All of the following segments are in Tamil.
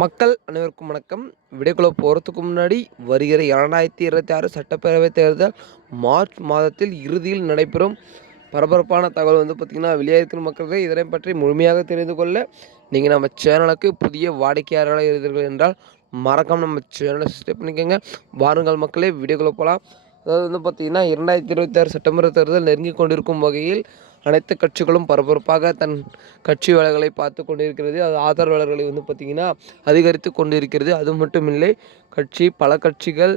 மக்கள் அனைவருக்கும் வணக்கம். விடைக்குள்ள போகிறதுக்கு முன்னாடி வருகிற இரண்டாயிரத்தி இருபத்தி ஆறு சட்டப்பேரவைத் தேர்தல் மார்ச் மாதத்தில் இறுதியில் நடைபெறும். பரபரப்பான தகவல் வந்து பார்த்திங்கன்னா வெளியாகிருக்கிற மக்களுக்கு இதனை பற்றி முழுமையாக தெரிந்து கொள்ள நீங்கள் நம்ம சேனலுக்கு புதிய வாடிக்கையாளர்களாக இருந்தீர்கள் என்றால் மறக்காமல் நம்ம சேனலை சப்ஸ்கிரைப் பண்ணிக்கோங்க. வாருங்கள் மக்களே வீடியோக்குள்ளே போகலாம் அதாவது வந்து பார்த்திங்கன்னா இரண்டாயிரத்தி இருபத்தி ஆறு சட்டமன்ற தேர்தல் நெருங்கி கொண்டிருக்கும் வகையில் அனைத்து கட்சிகளும் பரபரப்பாக தன் கட்சி வேலைகளை பார்த்து கொண்டிருக்கிறது. அது ஆதரவாளர்களை வந்து பார்த்திங்கன்னா அதிகரித்து கொண்டிருக்கிறது. அது மட்டும் இல்லை கட்சி பல கட்சிகள்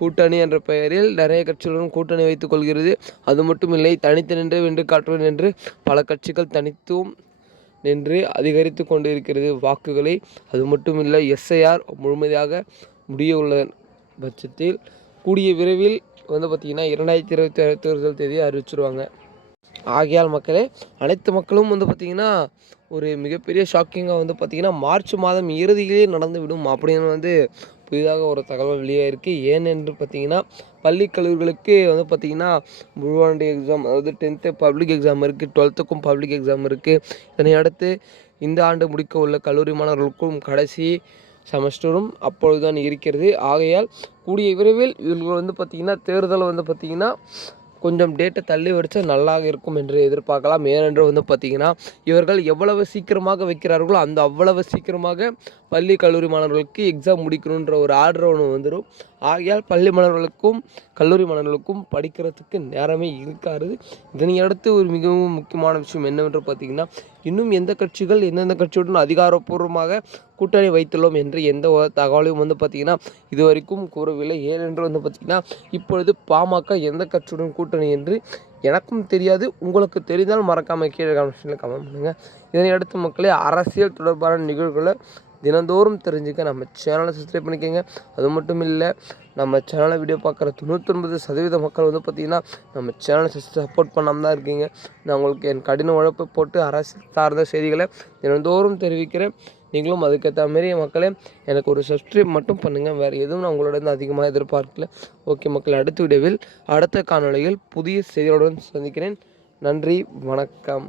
கூட்டணி என்ற பெயரில் நிறைய கட்சிகளுடன் கூட்டணி வைத்துக் கொள்கிறது. அது மட்டும் இல்லை தனித்து நின்று வென்று காட்டுவேன் என்று பல கட்சிகள் தனித்தும் நின்று அதிகரித்து கொண்டிருக்கிறது வாக்குகளை. அது மட்டும் இல்லை எஸ்ஐஆர் முழுமையாக முடிய உள்ள பட்சத்தில் கூடிய விரைவில் வந்து பார்த்திங்கன்னா இரண்டாயிரத்தி இருபத்தி தேர்தல் தேதியை அறிவிச்சிருவாங்க. ஆகையால் மக்களே அனைத்து மக்களும் வந்து பார்த்திங்கன்னா ஒரு மிகப்பெரிய ஷாக்கிங்காக வந்து பார்த்திங்கன்னா மார்ச் மாதம் இறுதியிலே நடந்து விடும் அப்படின்னு வந்து புதிதாக ஒரு தகவல் வெளியாகிருக்கு இருக்குது பார்த்தீங்கன்னா பள்ளி கல்லூரிகளுக்கு வந்து பார்த்திங்கன்னா முழுவாண்டு எக்ஸாம் அதாவது டென்த்து பப்ளிக் எக்ஸாம் இருக்குது டுவெல்த்துக்கும் பப்ளிக் எக்ஸாம் இருக்குது இதனை அடுத்து இந்த ஆண்டு முடிக்க உள்ள கல்லூரி மாணவர்களுக்கும் கடைசி செமஸ்டரும் அப்பொழுதுதான் இருக்கிறது. ஆகையால் கூடிய விரைவில் இவர்கள் வந்து பார்த்திங்கன்னா தேர்தல் வந்து பார்த்திங்கன்னா கொஞ்சம் டேட்டை தள்ளி வச்சா நல்லா இருக்கும் என்று எதிர்பார்க்கலாம். ஏனென்று வந்து பார்த்திங்கன்னா இவர்கள் எவ்வளவு சீக்கிரமாக வைக்கிறார்களோ அந்த அவ்வளவு சீக்கிரமாக பள்ளி கல்லூரி மாணவர்களுக்கு எக்ஸாம் முடிக்கணுன்ற ஒரு ஆர்டர் ஒன்று வந்துடும் ஆகையால் பள்ளி மாணவர்களுக்கும் கல்லூரி மாணவர்களுக்கும் படிக்கிறதுக்கு நேரமே இருக்காது. இதனை அடுத்து ஒரு மிகவும் முக்கியமான விஷயம் என்னவென்று பார்த்தீங்கன்னா இன்னும் எந்த கட்சிகள் எந்தெந்த கட்சியுடன் அதிகாரப்பூர்வமாக கூட்டணி வைத்துள்ளோம் என்று எந்த ஒரு தகவலையும் வந்து பார்த்திங்கன்னா இது வரைக்கும் கூறவில்லை. ஏனென்று வந்து பார்த்திங்கன்னா இப்பொழுது பாமக எந்த கட்சியுடன் கூட்டணி என்று எனக்கும் தெரியாது. உங்களுக்கு தெரிந்தால் மறக்காமல் கீழே கமெண்ட்ஸில் கமெண்ட் பண்ணுங்கள் இதனை அடுத்து மக்களே அரசியல் தொடர்பான நிகழ்வுகளை தினந்தோறும் தெரிஞ்சுக்க நம்ம சேனலை சப்ஸ்கிரைப் பண்ணிக்கோங்க. அது மட்டும் இல்லை நம்ம சேனலை வீடியோ பார்க்குற தொண்ணூத்தொன்பது சதவீத மக்கள் வந்து பார்த்திங்கன்னா நம்ம சேனலை சப்போர்ட் பண்ணாமல் தான் இருக்கீங்க. நான் உங்களுக்கு என் கடின உழைப்பை போட்டு அரசு சார்ந்த செய்திகளை தினந்தோறும் தெரிவிக்கிறேன். நீங்களும் அதுக்கேற்ற மாரி மக்களே எனக்கு ஒரு சப்ஸ்கிரைப் மட்டும் பண்ணுங்கள் வேறு எதுவும் நான் உங்களோட இருந்து அதிகமாக எதிர்பார்க்கல. ஓகே மக்கள் அடுத்த வீடியோவில் அடுத்த காணொளியில் புதிய செய்திகளுடன் சந்திக்கிறேன். நன்றி வணக்கம்.